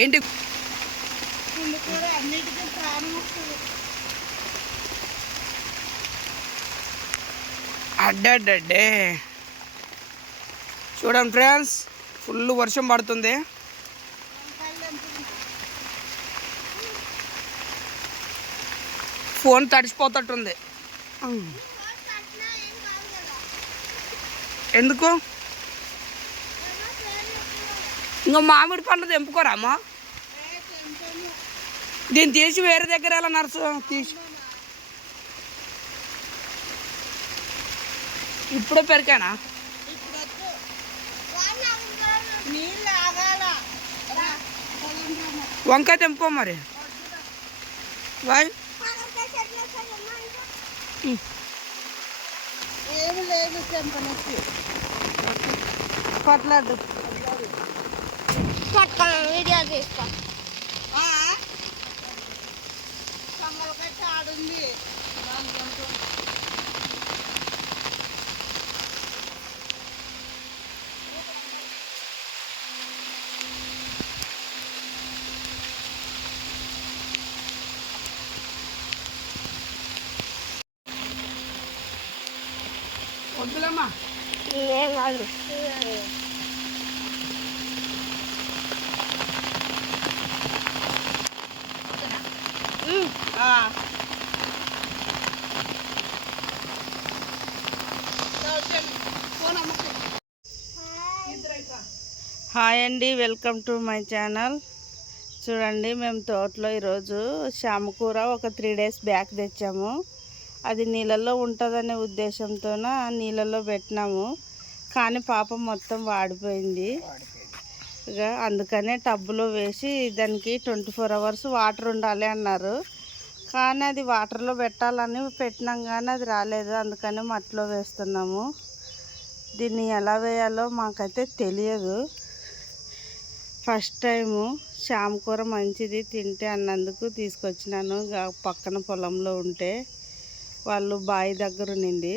ఏంటి అన్నిటికీ ప్రాణం వస్తుంది. అడ్డే చూడండి ఫ్రెండ్స్, ఫుల్ వర్షం పడుతుంది. ఫోన్ తడిసిపోతట్టుంది. ఎందుకు ఇంకా మామిడి పండ్లు తెంపుకోరామా? దీన్ని తీసి వేరే దగ్గర ఎలా నర్సు తీసి ఇప్పుడే పెరికానా? వంకాయ తెంపుకో మరి. బాయ్. ఏమి లేదు తెంపనొచ్చి కొట్లాడు వీడియో తీసుకో. కమ్మలకైతే ఆడుంది. వద్దులేమ్మా, ఏం కాదు. హాయ్ అండి, వెల్కమ్ టు మై ఛానల్. చూడండి, మేము తోటలో ఈరోజు శామకూర ఒక 3 days బ్యాక్ తెచ్చాము. అది నీళ్ళల్లో ఉంటుందనే ఉద్దేశంతో నీళ్ళల్లో పెట్టినాము. కానీ పాపం మొత్తం వాడిపోయింది. ఇక అందుకనే టబ్బులో వేసి దానికి 24 hours వాటర్ ఉండాలి అన్నారు. కానీ అది వాటర్లో పెట్టాలని పెట్టినాం, కానీ అది రాలేదు. అందుకని మట్టిలో వేస్తున్నాము. దీన్ని ఎలా వేయాలో మాకైతే తెలియదు. ఫస్ట్ టైము శామకూర మంచిది తింటే అన్నందుకు తీసుకొచ్చినాను. పక్కన పొలంలో ఉంటే వాళ్ళు బావి దగ్గర ఉండింది.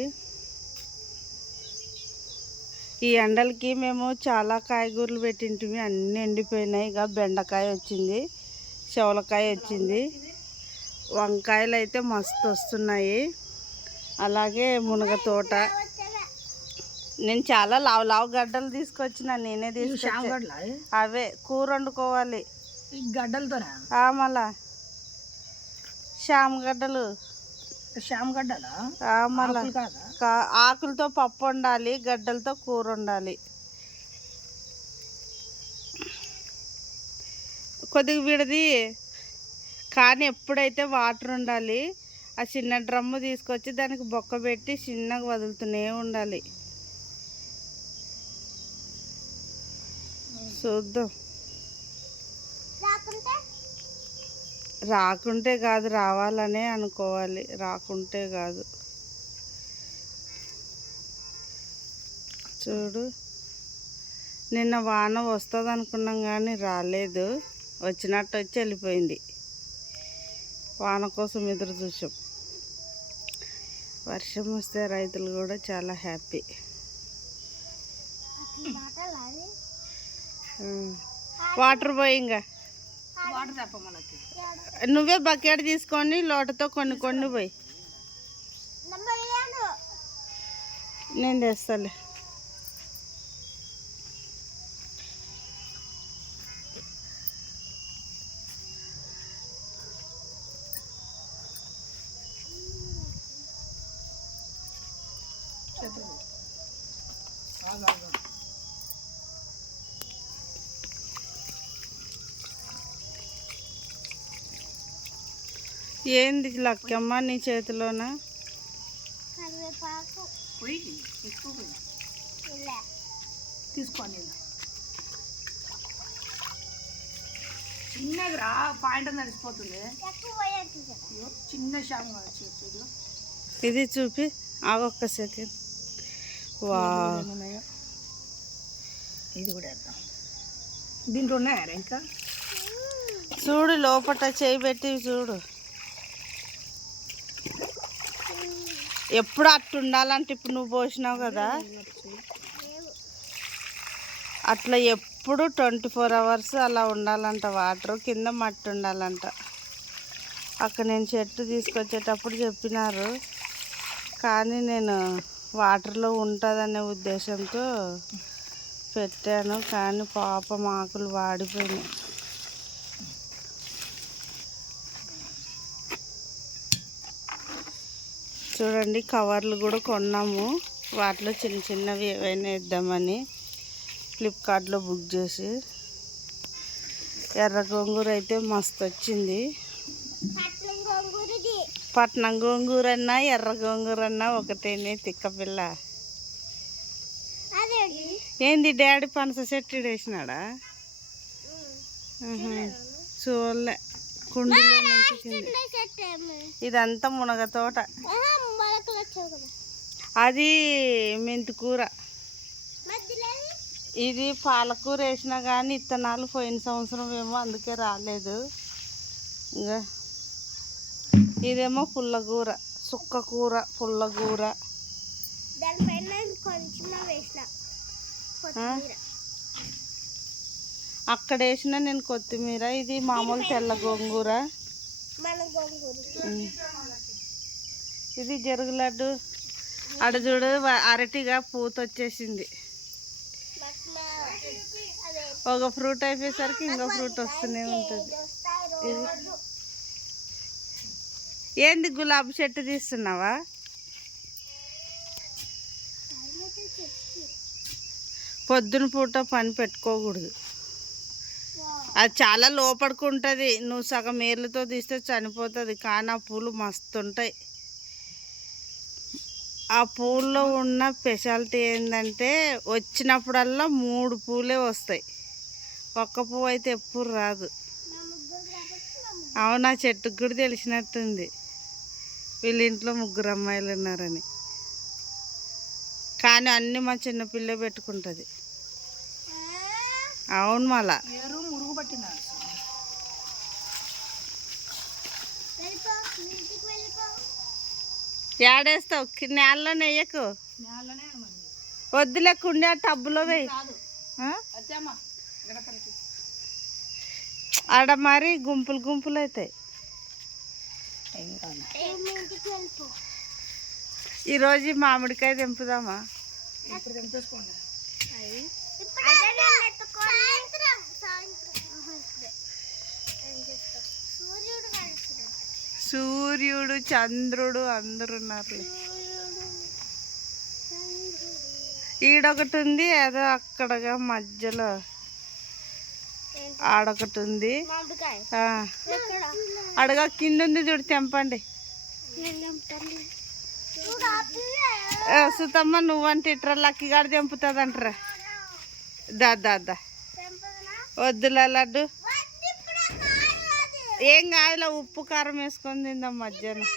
ఈ ఎండలకి మేము చాలా కాయగూరలు పెట్టింటిమి, అన్నీ ఎండిపోయినాయి. ఇక బెండకాయ వచ్చింది, చెవలకాయ వచ్చింది, వంకాయలు అయితే మస్తు వస్తున్నాయి. అలాగే మునగ తోట. నేను చాలా లావు గడ్డలు తీసుకొచ్చిన, నేనే తీసుకొచ్చా. అవే కూర వండుకోవాలి ఈ గడ్డలతోనే. మళ్ళా శామగడ్డలు. మళ్ళా ఆకులతో పప్పు వండాలి, గడ్డలతో కూర వండాలి. కొద్దిగా విడది, కానీ ఎప్పుడైతే వాటర్ ఉండాలి. ఆ చిన్న డ్రమ్ము తీసుకొచ్చి దానికి బొక్క పెట్టి చిన్నగా వదులుతూనే ఉండాలి. చూద్దాం. రాకుంటే కాదు, రావాలనే అనుకోవాలి, రాకుంటే కాదు. చూడు, నిన్న వాన వస్తుంది అనుకున్నాం కానీ రాలేదు. వచ్చినట్టు వచ్చి వెళ్ళిపోయింది. వాన కోసం ఎదురు చూసాం. వర్షం వస్తే రైతులు కూడా చాలా హ్యాపీ. వాటర్ పోయి ఇంకా వాటర్ తప్ప మనకి. నువ్వే బకెట్ తీసుకొని లోటతో కొన్ని పోయి. నేను తెస్తాలే. ఏంది లక్కమ్మ నీ చేతిలోన? కరివేపాకు పోయి తీసుకో, ఇలా తీసుకోండి. చిన్నగా రా, పాయింట్ నడిచిపోతుంది. ఎక్కువ పోయేది కదా. అయ్యో, చిన్న షామ్ చేతులు. ఇది చూపి ఆగొక్క సెకండ్. వా, ఇది కూడా వేద్దాం. దీంట్లో ఉన్నాయా ఇంకా? చూడు లోపట చేయి పెట్టి చూడు. ఎప్పుడు అట్టు ఉండాలంటే ఇప్పుడు నువ్వు పోసినావు కదా, అట్లా ఎప్పుడు 24 hours అలా ఉండాలంట. వాటర్ కింద మట్టి ఉండాలంట. అక్కడ నేను చెట్టు తీసుకొచ్చేటప్పుడు చెప్పినారు, కానీ నేను వాటర్లో ఉంటుందనే ఉద్దేశంతో పెట్టాను. కానీ పాపం ఆకులు వాడిపోయినాయి. చూడండి, కవర్లు కూడా కొన్నాము. వాటిలో చిన్న చిన్నవి ఏవైనా ఇద్దామని ఫ్లిప్కార్ట్లో బుక్ చేసి. ఎర్ర గోంగూర అయితే మస్తు వచ్చింది. పట్నం గోంగూర అన్నా ఎర్ర గోంగూర అన్నా ఒకటేనే తిక్కపిల్ల. ఏంది డాడీ పనస చెట్టు వేసినాడా? చూడలే, కుండీలో నుంచి కింద. ఇదంతా మునగ తోట, అది మెంతి కూర. ఇది పాలకూర వేసినా కానీ ఇత్తనాలు పోయిన సంవత్సరం ఏమో అందుకే రాలేదు. ఇంకా ఇదేమో పుల్లగూర, సుక్క కూర, పుల్లగూర. అక్కడ వేసిన నేను కొత్తిమీర. ఇది మామూలు తెల్ల గోంగూర. ఇది జరుగు లడ్డు. అడ చూడు, అరటిగా పూత వచ్చేసింది. ఒక ఫ్రూట్ అయిపోయేసరికి ఇంకో ఫ్రూట్ వస్తూనే ఉంటుంది. ఇది ఏంది గులాబీ చెట్టు తీస్తున్నావా? పొద్దున పూట పని పెట్టుకోకూడదు, అది చాలా లోపడుకుంటుంది. నువ్వు సగం ఏర్లతో తీస్తే చనిపోతుంది. కానీ ఆ పూలు మస్తు ఉంటాయి. ఆ పూల్లో ఉన్న స్పెషాలిటీ ఏంటంటే వచ్చినప్పుడల్లా 3 పూలే వస్తాయి. ఒక్క పువ్వు అయితే ఎప్పుడు రాదు. అవునా, చెట్టుకు కూడా తెలిసినట్టుంది వీళ్ళ ఇంట్లో 3 అమ్మాయిలు ఉన్నారని. కానీ అన్నీ మా చిన్నపిల్ల పెట్టుకుంటుంది. అవును, మళ్ళా మురుగు పట్టినారు. ఏడేస్తావు? నేలలో నెయ్యకు. వద్దులే, కుండే టబ్బులో వేయి. ఆడ మరి గుంపులు గుంపులు అవుతాయి. ఈరోజు మామిడికాయ తెంపుదామా? సూర్యుడు, చంద్రుడు అందరు ఉన్నారు. ఈడొకటి ఉంది, ఏదో అక్కడగా మధ్యలో ఆడొకటి ఉంది. అడగా కింద ఉంది చూడు, తెంపండి. సుతమ్మ నువ్వంటే ఇట్రా, లక్కిగాడు తెంపుతుంది అంటారా? దా వద్దులే లడ్డు, ఏం కాదులే. ఉప్పు కారం వేసుకొని తిందాం మధ్యాహ్నం.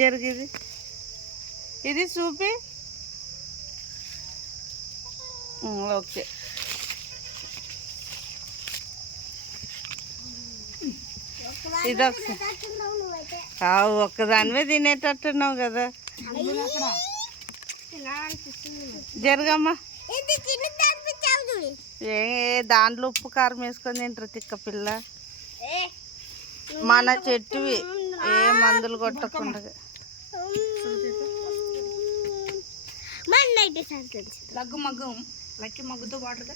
జరిగింది ఇది చూపి. ఓకే, ఇది ఒక్కదానివే తినేటట్టున్నావు కదా. జరగమ్మా. ఏ దాంట్లో ఉప్పు కారం వేసుకొని తింటారు తిక్క పిల్ల. మన చెట్టువి, ఏ మందులు కొట్టకుండా. లక్కి మగ్గుతో వాటర్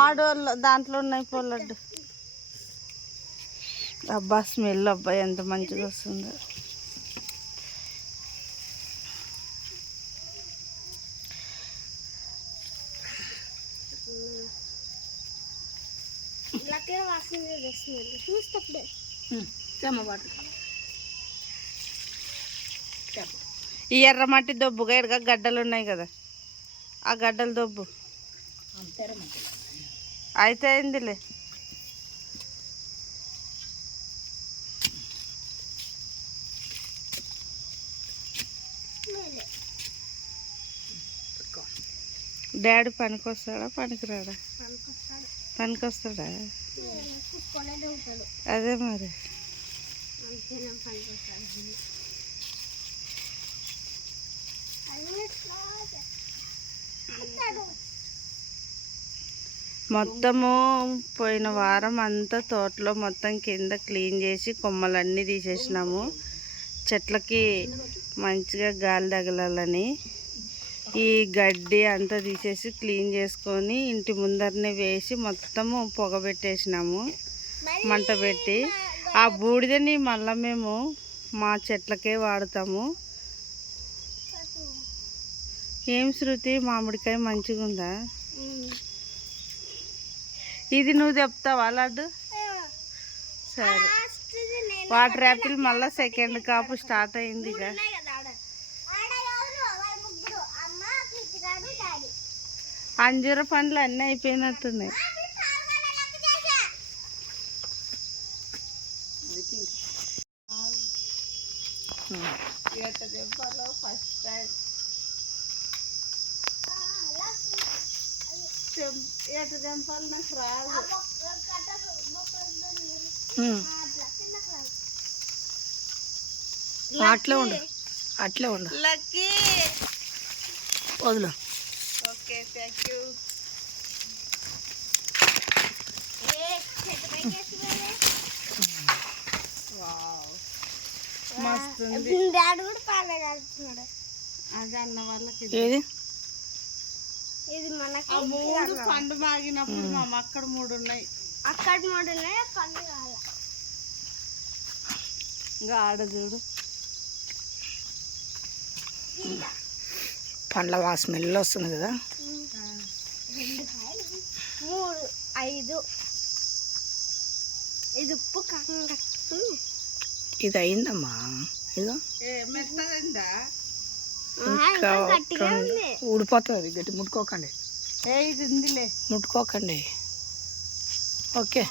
ఆడోళ్ళు దాంట్లో ఉన్నాయి పొల్లడ్డు. అబ్బా స్మెల్, అబ్బా ఎంత మంచిగా వస్తుందో. చక్కెర వాసన వేస్తుంది చూసేటప్పుడే. చెమ్మ వాటర్ ఈ ఎర్రమట్టి దొబ్బుగా ఇడగా గడ్డలు ఉన్నాయి కదా, ఆ గడ్డలు దొబ్బు. అయితే అయిందిలే. డాడీ పనికొస్తాడా పనికిరాడా? పనికొస్తాడా? అదే మరి. మొత్తము పోయిన వారం అంతా తోటలో మొత్తం కింద క్లీన్ చేసి కొమ్మలన్నీ తీసేసినాము. చెట్లకి మంచిగా గాలి తగలాలని ఈ గడ్డి అంతా తీసేసి క్లీన్ చేసుకొని ఇంటి ముందరనే వేసి మొత్తము పొగ పెట్టేసినాము, మంట పెట్టి. ఆ బూడిదని మళ్ళీ మేము మా చెట్లకే వాడతాము. ఏం శృతి, మామిడికాయ మంచిగా ఉందా? ఇది నువ్వు చెప్తావా లడ్డు? సరే. వాటర్ యాపిల్ మళ్ళీ సెకండ్ కాపు స్టార్ట్ అయింది ఇక. అంజూర పండ్లు అన్నీ అయిపోయినట్టున్నాయి. ఫస్ట్ టైం ఎట తెంపాలి నాకు రాదు. అట్లే ఉండు, అట్లే ఉండు. లక్కీ వదులు. Okay, thank you. మస్తు డాడీ కూడా పాలే కలుపుతున్నాడు. అది అన్న వాళ్ళకి ఏది ఇది మనకి ఆ 3 పండు మాగినప్పుడు మా అక్కడ 3 ఉన్నాయి. అక్కడ 3 ఉన్నాయి, పండు కాల. ఇంకా ఆడ చూడు, పండ్ల స్మెల్ వస్తుంది కదా. 2 కాయలు, 3, 5. ఇది ఉప్పు కాకుండా ఇది అయిందమ్మా. ఇదో మెత్తగా ఇంకా ఊడిపోతుంది. గట్టి ముట్టుకోకండి, ఇది ఉందిలే, ముట్టుకోకండి. ఓకే.